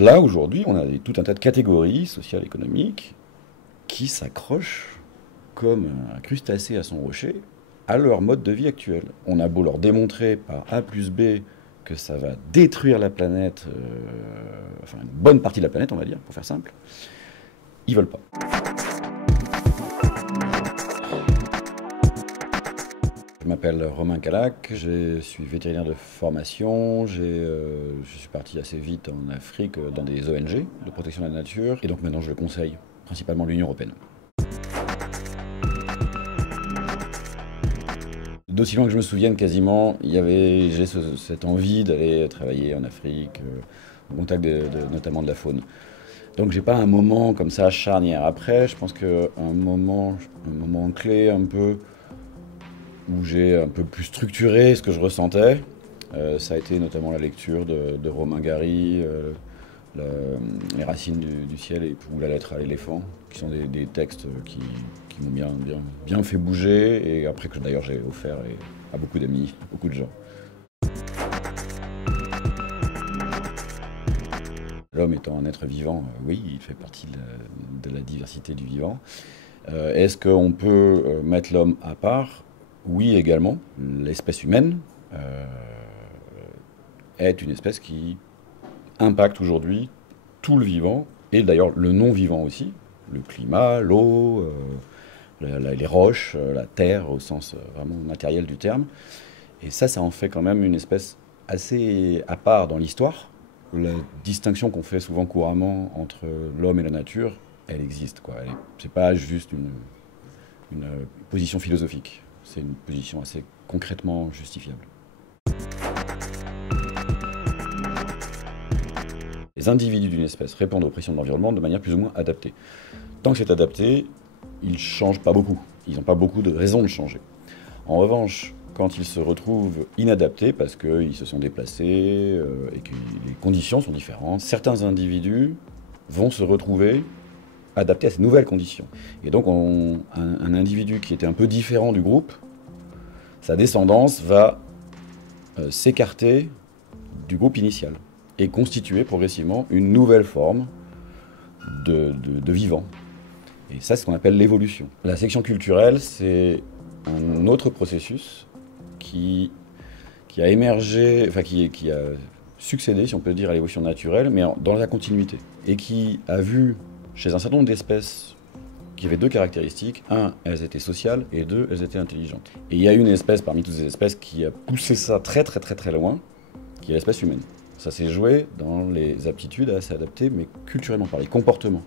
Là, aujourd'hui, on a tout un tas de catégories sociales, économiques, qui s'accrochent comme un crustacé à son rocher à leur mode de vie actuel. On a beau leur démontrer par A plus B que ça va détruire la planète, enfin une bonne partie de la planète, on va dire, pour faire simple, ils veulent pas. Je m'appelle Romain Calac, je suis vétérinaire de formation, je suis parti assez vite en Afrique dans des ONG de protection de la nature, et donc maintenant je conseille principalement l'Union européenne. D'aussi loin que je me souvienne, quasiment, j'ai cette envie d'aller travailler en Afrique, au contact notamment de la faune. Donc j'ai pas un moment comme ça charnière. Après, je pense qu'un moment clé un peu où j'ai un peu plus structuré ce que je ressentais, ça a été notamment la lecture de Romain Gary, Les racines du ciel ou La lettre à l'éléphant, qui sont des textes qui m'ont bien fait bouger, et après que d'ailleurs j'ai offert à beaucoup d'amis, beaucoup de gens. L'homme étant un être vivant, oui, il fait partie de la diversité du vivant. Est-ce qu'on peut mettre l'homme à part? Oui, également. L'espèce humaine est une espèce qui impacte aujourd'hui tout le vivant, et d'ailleurs le non-vivant aussi, le climat, l'eau, les roches, la terre au sens vraiment matériel du terme. Et ça en fait quand même une espèce assez à part dans l'histoire. La distinction qu'on fait souvent couramment entre l'homme et la nature, elle existe, quoi. C'est pas juste une position philosophique, c'est une position assez concrètement justifiable. Les individus d'une espèce répondent aux pressions de l'environnement de manière plus ou moins adaptée. Tant que c'est adapté, ils ne changent pas beaucoup. Ils n'ont pas beaucoup de raisons de changer. En revanche, quand ils se retrouvent inadaptés parce qu'ils se sont déplacés et que les conditions sont différentes, certains individus vont se retrouver adaptés à ces nouvelles conditions. Et donc un individu qui était un peu différent du groupe, sa descendance va s'écarter du groupe initial et constituer progressivement une nouvelle forme de vivant. Et ça, c'est ce qu'on appelle l'évolution. La sélection culturelle, c'est un autre processus qui a émergé, enfin qui a succédé, si on peut dire, à l'évolution naturelle, mais dans la continuité. Et qui a vu, chez un certain nombre d'espèces, qui avaient deux caractéristiques. Un, elles étaient sociales, et deux, elles étaient intelligentes. Et il y a une espèce, parmi toutes ces espèces, qui a poussé ça très loin, qui est l'espèce humaine. Ça s'est joué dans les aptitudes à s'adapter, mais culturellement par les comportements.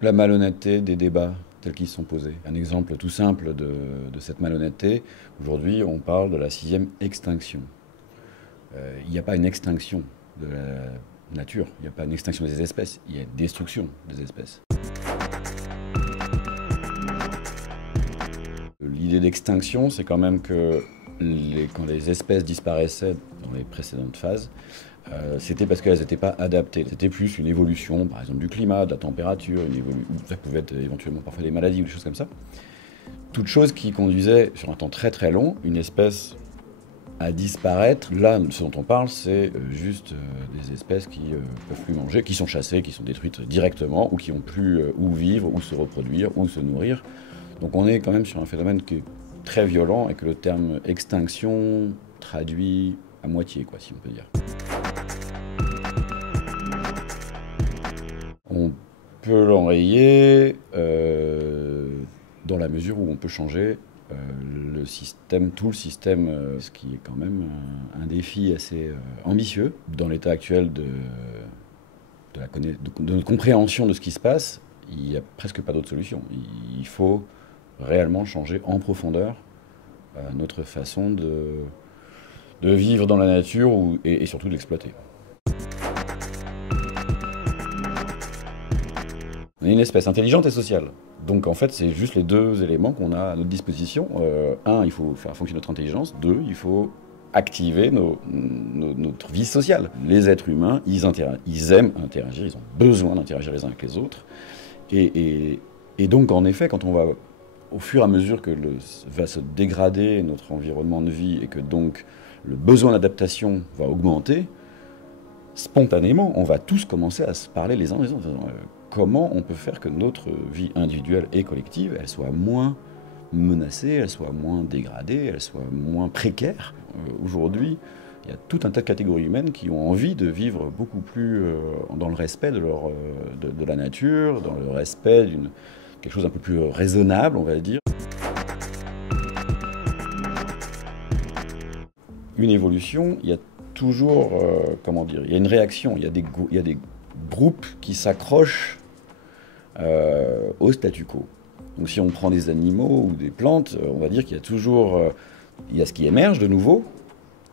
La malhonnêteté des débats tels qu'ils sont posés. Un exemple tout simple de cette malhonnêteté, aujourd'hui on parle de la 6e extinction. Il n'y a pas une extinction de la nature, il n'y a pas une extinction des espèces, il y a une destruction des espèces. L'idée d'extinction, c'est quand même que quand les espèces disparaissaient dans les précédentes phases, c'était parce qu'elles n'étaient pas adaptées. C'était plus une évolution, par exemple, du climat, de la température, ça pouvait être éventuellement parfois des maladies ou des choses comme ça. Toute chose qui conduisait, sur un temps très long, une espèce à disparaître. Là, ce dont on parle, c'est juste des espèces qui ne peuvent plus manger, qui sont chassées, qui sont détruites directement, ou qui n'ont plus où vivre, où se reproduire, où se nourrir. Donc on est quand même sur un phénomène qui est très violent et que le terme extinction traduit à moitié, quoi, si on peut dire. On peut l'enrayer dans la mesure où on peut changer tout le système, ce qui est quand même un défi assez ambitieux. Dans l'état actuel de notre compréhension de ce qui se passe, il n'y a presque pas d'autre solution. Il faut réellement changer en profondeur notre façon de vivre dans la nature et surtout de l'exploiter. On est une espèce intelligente et sociale. Donc en fait, c'est juste les deux éléments qu'on a à notre disposition. Un, il faut faire fonctionner notre intelligence. Deux, il faut activer notre vie sociale. Les êtres humains, ils aiment interagir, ils ont besoin d'interagir les uns avec les autres. Et donc en effet, quand on va, au fur et à mesure que va se dégrader notre environnement de vie et que donc le besoin d'adaptation va augmenter, spontanément, on va tous commencer à se parler les uns les autres. Comment on peut faire que notre vie individuelle et collective, elle soit moins menacée, elle soit moins dégradée, elle soit moins précaire. Aujourd'hui, il y a tout un tas de catégories humaines qui ont envie de vivre beaucoup plus dans le respect de la nature, dans le respect d'une quelque chose un peu plus raisonnable, on va dire. Une évolution, il y a toujours, comment dire, il y a une réaction, il y a des groupes qui s'accrochent au statu quo. Donc si on prend des animaux ou des plantes, on va dire qu'il y a toujours, il y a ce qui émerge de nouveau,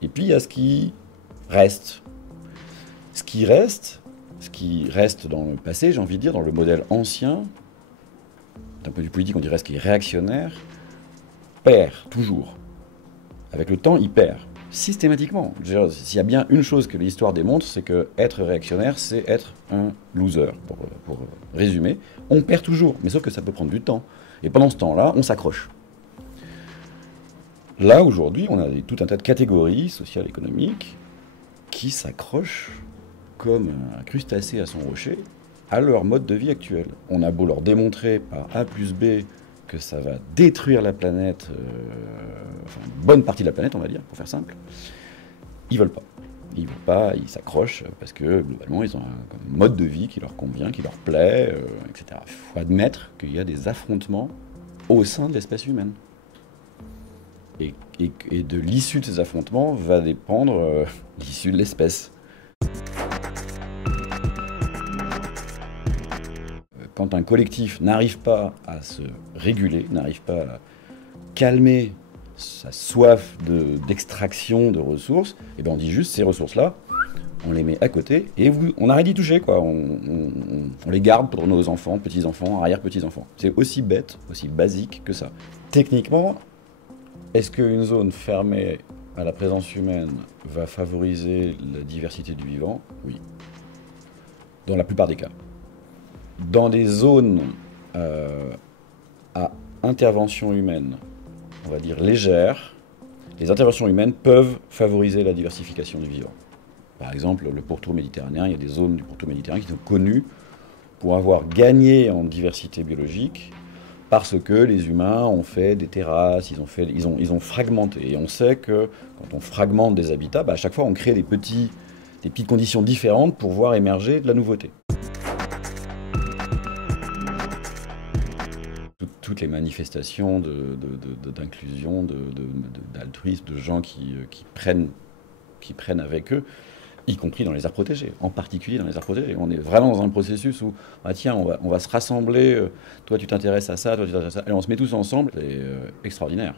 et puis il y a ce qui reste. Ce qui reste dans le passé, j'ai envie de dire, dans le modèle ancien, d'un point de vue politique, on dirait ce qui est réactionnaire, perd toujours. Avec le temps, il perd. Systématiquement. S'il y a bien une chose que l'histoire démontre, c'est que être réactionnaire, c'est être un loser. Pour résumer, on perd toujours, mais sauf que ça peut prendre du temps. Et pendant ce temps-là, on s'accroche. Là, aujourd'hui, on a tout un tas de catégories sociales, économiques, qui s'accrochent comme un crustacé à son rocher à leur mode de vie actuel. On a beau leur démontrer par A plus B que ça va détruire la planète, enfin une bonne partie de la planète, on va dire, pour faire simple, ils veulent pas. Ils veulent pas, ils s'accrochent parce que globalement ils ont un mode de vie qui leur convient, qui leur plaît, etc. Il faut admettre qu'il y a des affrontements au sein de l'espèce humaine. Et de l'issue de ces affrontements va dépendre l'issue de l'espèce. Quand un collectif n'arrive pas à se réguler, n'arrive pas à calmer sa soif d'extraction de ressources, et ben on dit juste ces ressources-là, on les met à côté et on arrête d'y toucher, quoi. On les garde pour nos enfants, petits-enfants, arrière-petits-enfants. C'est aussi bête, aussi basique que ça. Techniquement, est-ce qu'une zone fermée à la présence humaine va favoriser la diversité du vivant? Oui. Dans la plupart des cas. Dans des zones à intervention humaine, on va dire légère, les interventions humaines peuvent favoriser la diversification du vivant. Par exemple, le pourtour méditerranéen, il y a des zones du pourtour méditerranéen qui sont connues pour avoir gagné en diversité biologique parce que les humains ont fait des terrasses, ils ont fragmenté. Et on sait que quand on fragmente des habitats, à chaque fois on crée des petites conditions différentes pour voir émerger de la nouveauté. Toutes les manifestations d'inclusion, d'altruisme, de gens qui prennent avec eux, y compris dans les aires protégées, en particulier dans les aires protégées. On est vraiment dans un processus où, tiens, on va se rassembler, toi tu t'intéresses à ça, toi tu t'intéresses à ça, et on se met tous ensemble, c'est extraordinaire.